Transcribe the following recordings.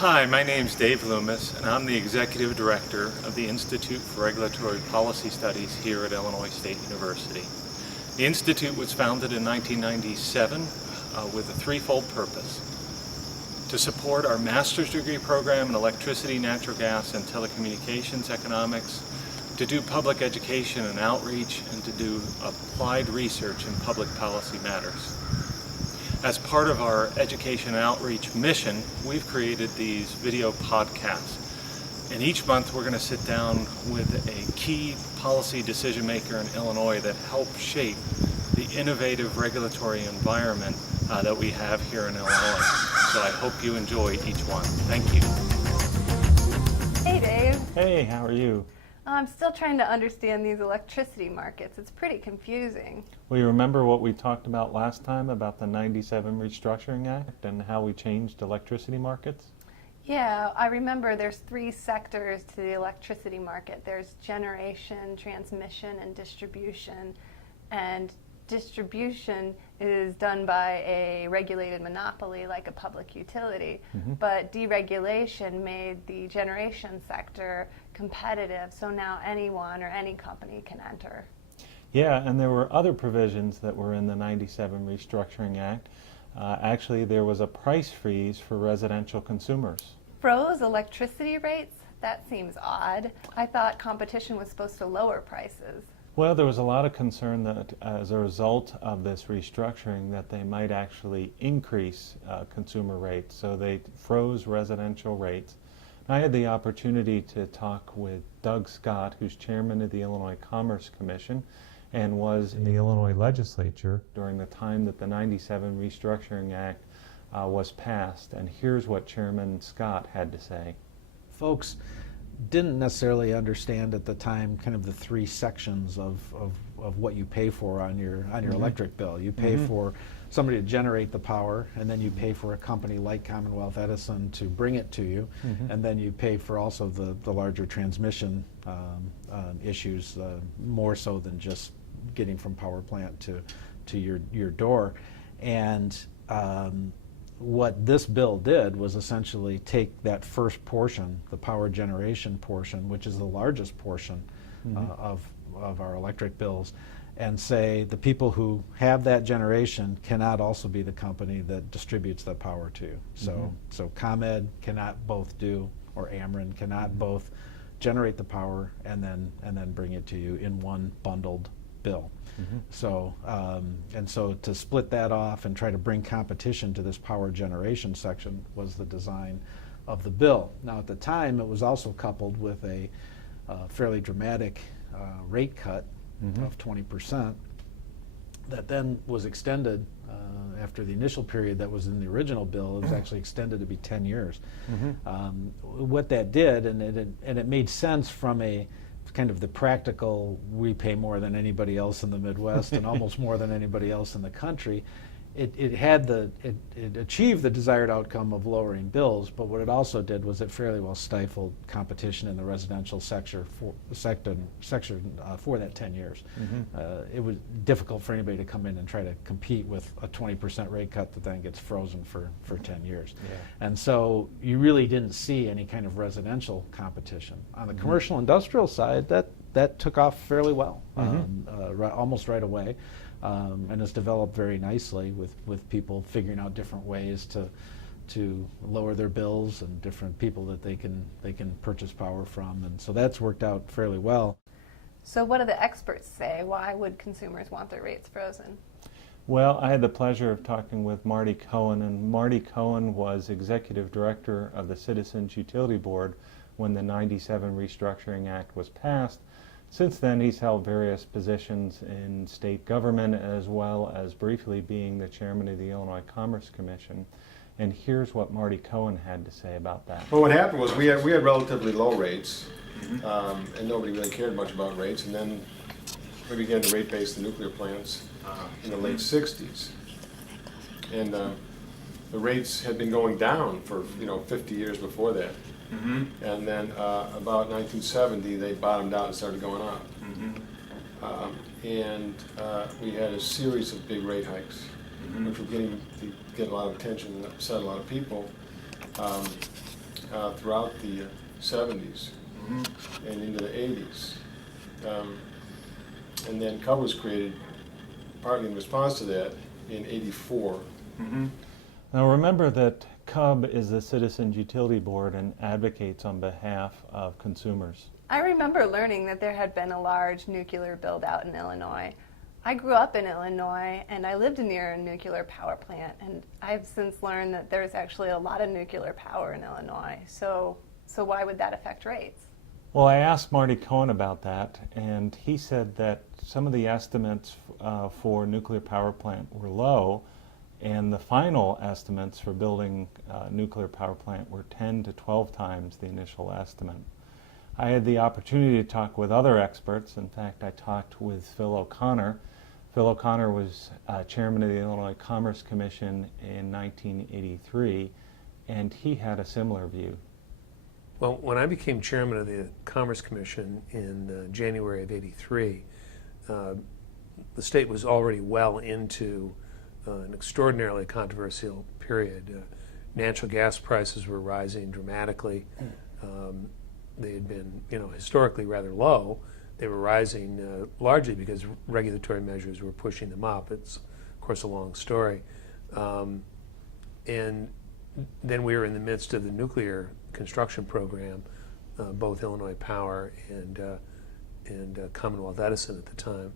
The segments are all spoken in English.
Hi, my name's Dave Loomis, and I'm the Executive Director of the Institute for Regulatory Policy Studies here at Illinois State University. The Institute was founded in 1997 with a threefold purpose: to support our master's degree program in electricity, natural gas, and telecommunications economics, to do public education and outreach, and to do applied research in public policy matters. As part of our education and outreach mission, we've created these video podcasts. And each month we're going to sit down with a key policy decision maker in Illinois that helps shape the innovative regulatory environment that we have here in Illinois. So I hope you enjoy each one. Thank you. Hey, Dave. Hey, how are you? I'm still trying to understand these electricity markets. It's pretty confusing. Well, you remember what we talked about last time about the 97 Restructuring Act and how we changed electricity markets? Yeah, I remember there's three sectors to the electricity market. There's generation, transmission, and distribution. And distribution is done by a regulated monopoly like a public utility, but deregulation made the generation sector competitive, so now anyone or any company can enter. Yeah, and there were other provisions that were in the 97 Restructuring Act. Actually, there was a price freeze for residential consumers. Froze electricity rates? That seems odd. I thought competition was supposed to lower prices. Well, there was a lot of concern that as a result of this restructuring that they might actually increase consumer rates, so they froze residential rates. And I had the opportunity to talk with Doug Scott, who's chairman of the Illinois Commerce Commission and was in the Illinois legislature during the time that the 97 Restructuring Act was passed. And here's what Chairman Scott had to say. Folks didn't necessarily understand at the time kind of the three sections of what you pay for on your electric bill. You pay for somebody to generate the power, and then you pay for a company like Commonwealth Edison to bring it to you, and then you pay for also the larger transmission issues, more so than just getting from power plant to your door. And what this bill did was essentially take that first portion, the power generation portion, which is the largest portion of our electric bills, and say the people who have that generation cannot also be the company that distributes that power to you. So ComEd cannot both do, or Ameren cannot both generate the power and then bring it to you in one bundled bill. So so to split that off and try to bring competition to this power generation section was the design of the bill. Now at the time it was also coupled with a fairly dramatic rate cut of 20% that then was extended after the initial period that was in the original bill. It was actually extended to be 10 years. What that did, and it made sense from a kind of the practical, we pay more than anybody else in the Midwest and almost more than anybody else in the country. It achieved the desired outcome of lowering bills, but what it also did was it fairly well stifled competition in the residential section for that 10 years. It was difficult for anybody to come in and try to compete with a 20% rate cut that then gets frozen for 10 years. And so you really didn't see any kind of residential competition. On the commercial industrial side, that took off fairly well, almost right away. And has developed very nicely with people figuring out different ways to lower their bills and different people that they can purchase power from, and so that's worked out fairly well. So what do the experts say? Why would consumers want their rates frozen? Well, I had the pleasure of talking with Marty Cohen, and Marty Cohen was executive director of the Citizens Utility Board when the 97 Restructuring Act was passed. Since then, he's held various positions in state government, as well as briefly being the chairman of the Illinois Commerce Commission. And here's what Marty Cohen had to say about that. Well, what happened was we had relatively low rates, and nobody really cared much about rates. And then we began to rate base the nuclear plants in the late 60s. And the rates had been going down for 50 years before that. And then about 1970, they bottomed out and started going up. And we had a series of big rate hikes, which were getting a lot of attention and upset a lot of people. throughout the 70s and into the 80s. And then CUB was created partly in response to that in 84. Now remember that CUB is the Citizens Utility Board and advocates on behalf of consumers. I remember learning that there had been a large nuclear build out in Illinois. I grew up in Illinois and I lived near a nuclear power plant, and I've since learned that there's actually a lot of nuclear power in Illinois. So why would that affect rates? Well, I asked Marty Cohen about that, and he said that some of the estimates for nuclear power plant were low, and the final estimates for building a nuclear power plant were 10 to 12 times the initial estimate. I had the opportunity to talk with other experts. In fact, I talked with Phil O'Connor. Phil O'Connor was chairman of the Illinois Commerce Commission in 1983, and he had a similar view. Well, when I became chairman of the Commerce Commission in January of '83, the state was already well into an extraordinarily controversial period. Natural gas prices were rising dramatically. They had been, historically rather low. They were rising largely because regulatory measures were pushing them up. It's, of course, a long story. And then we were in the midst of the nuclear construction program, both Illinois Power and Commonwealth Edison at the time.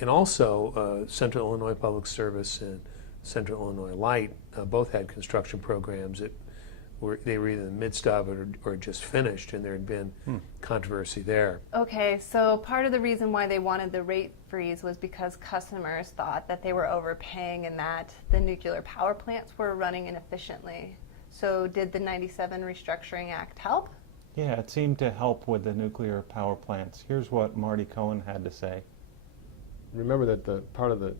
And also Central Illinois Public Service and Central Illinois Light both had construction programs that they were either in the midst of it or just finished, and there had been controversy there. Okay, so part of the reason why they wanted the rate freeze was because customers thought that they were overpaying and that the nuclear power plants were running inefficiently. So did the 97 Restructuring Act help? Yeah, it seemed to help with the nuclear power plants. Here's what Marty Cohen had to say. Remember that the part of the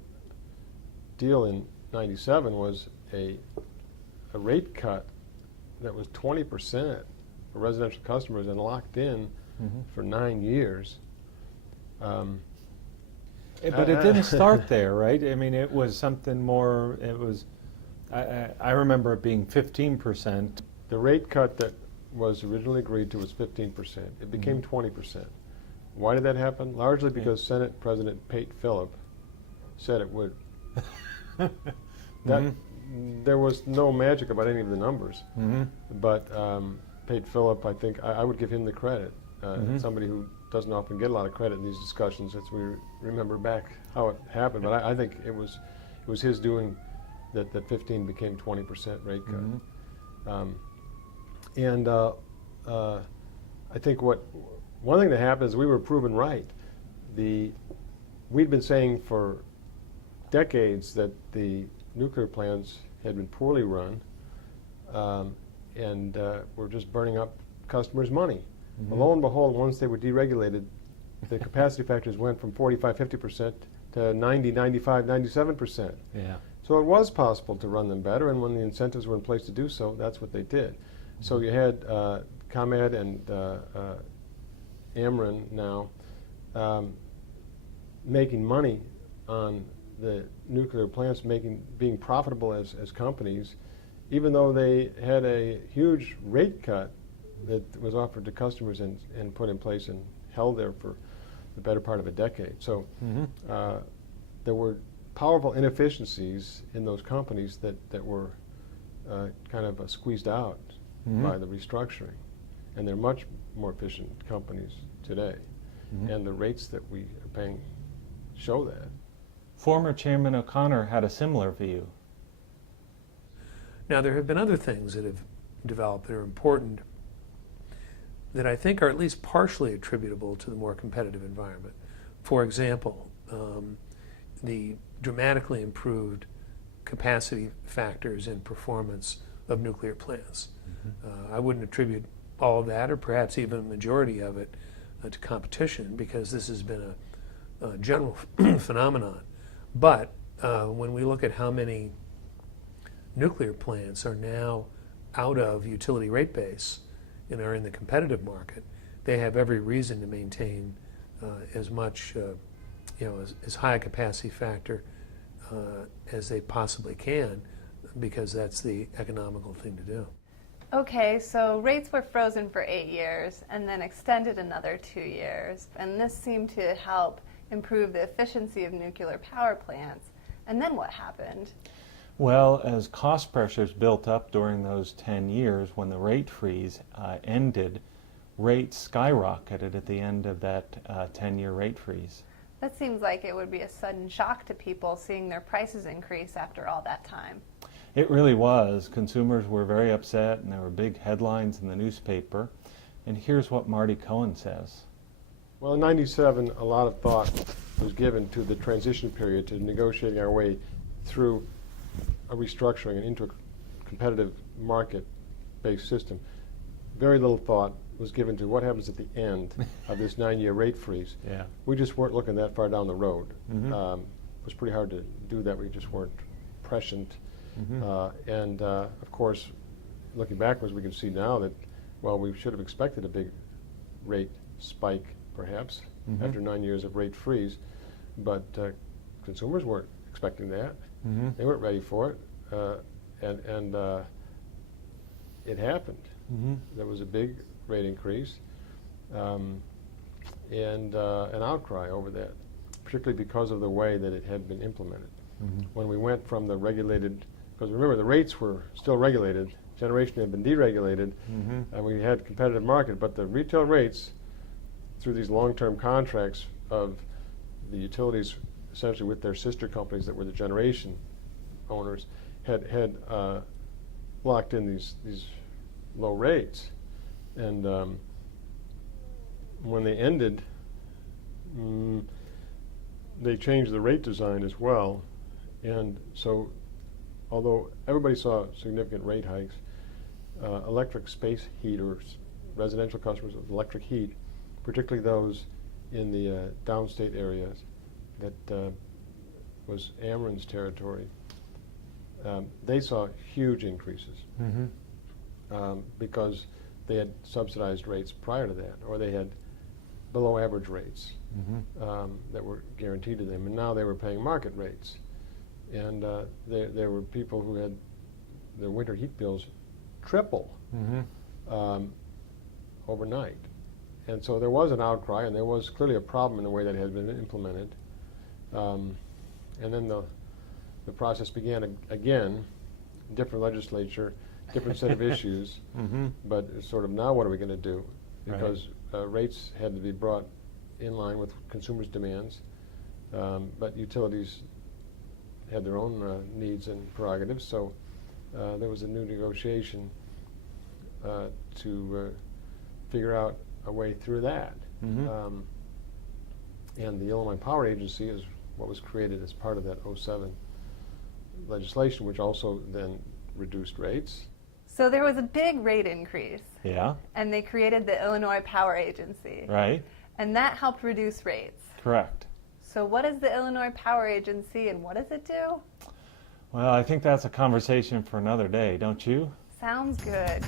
deal in 97 was a rate cut that was 20% for residential customers and locked in for 9 years. But it didn't start there, right? I mean, it was something more, it was, I remember it being 15%. The rate cut that was originally agreed to was 15%. It became 20%. Why did that happen? Largely because Senate President Pate Phillip said it would. There was no magic about any of the numbers, but Pate Phillip, I think, I would give him the credit. Somebody who doesn't often get a lot of credit in these discussions, as we remember back how it happened. But I think it was his doing that 15 became 20% rate cut. And I think one thing that happened is we were proven right. We'd been saying for decades that the nuclear plants had been poorly run and were just burning up customers' money. Well, lo and behold, once they were deregulated, the capacity factors went from 45, 50% to 90, 95, 97%. Yeah. So it was possible to run them better, and when the incentives were in place to do so, that's what they did. So you had ComEd and Ameren now making money on the nuclear plants, being profitable as companies, even though they had a huge rate cut that was offered to customers and put in place and held there for the better part of a decade. So there were powerful inefficiencies in those companies that were kind of squeezed out by the restructuring. And they're much more efficient companies today. And the rates that we are paying show that. Former Chairman O'Connor had a similar view. Now, there have been other things that have developed that are important that I think are at least partially attributable to the more competitive environment. For example, the dramatically improved capacity factors and performance of nuclear plants. I wouldn't attribute all of that, or perhaps even a majority of it, to competition, because this has been a general phenomenon. But when we look at how many nuclear plants are now out of utility rate base and are in the competitive market, they have every reason to maintain as much, as high a capacity factor as they possibly can, because that's the economical thing to do. Okay, so rates were frozen for 8 years and then extended another 2 years. And this seemed to help improve the efficiency of nuclear power plants. And then what happened? Well, as cost pressures built up during those 10 years, when the rate freeze ended, rates skyrocketed at the end of that 10-year rate freeze. That seems like it would be a sudden shock to people seeing their prices increase after all that time. It really was. Consumers were very upset, and there were big headlines in the newspaper. And here's what Marty Cohen says. Well, in '97, a lot of thought was given to the transition period, to negotiating our way through a restructuring and into a competitive market-based system. Very little thought was given to what happens at the end of this 9-year rate freeze. Yeah. We just weren't looking that far down the road. Mm-hmm. It was pretty hard to do that. We just weren't prescient. Mm-hmm. Of course, looking backwards, we can see now that, well, we should have expected a big rate spike, perhaps, Mm-hmm. after 9 years of rate freeze, but consumers weren't expecting that. Mm-hmm. They weren't ready for it, and it happened. Mm-hmm. There was a big rate increase, and an outcry over that, particularly because of the way that it had been implemented. Mm-hmm. When we went from the regulated, because remember the rates were still regulated, generation had been deregulated, Mm-hmm. and we had competitive market, but the retail rates, through these long-term contracts of the utilities, essentially with their sister companies that were the generation owners, had locked in these low rates, and when they ended, they changed the rate design as well, and so although everybody saw significant rate hikes, electric space heaters, residential customers of electric heat, particularly those in the downstate areas that was Ameren's territory, they saw huge increases. Mm-hmm. Because they had subsidized rates prior to that, or they had below average rates Mm-hmm. that were guaranteed to them, and now they were paying market rates. And there were people who had their winter heat bills triple Mm-hmm. Overnight. And so there was an outcry, and there was clearly a problem in the way that had been implemented. And then the process began again, different legislature, different set of issues, Mm-hmm. but it's sort of now what are we going to do? Right. Because rates had to be brought in line with consumers' demands, but utilities had their own needs and prerogatives, so there was a new negotiation to figure out a way through that. Mm-hmm. And the Illinois Power Agency is what was created as part of that '07 legislation, which also then reduced rates. So there was a big rate increase, Yeah, and they created the Illinois Power Agency, right, and that helped reduce rates. correct. So what is the Illinois Power Agency, and what does it do? Well, I think that's a conversation for another day, don't you? Sounds good.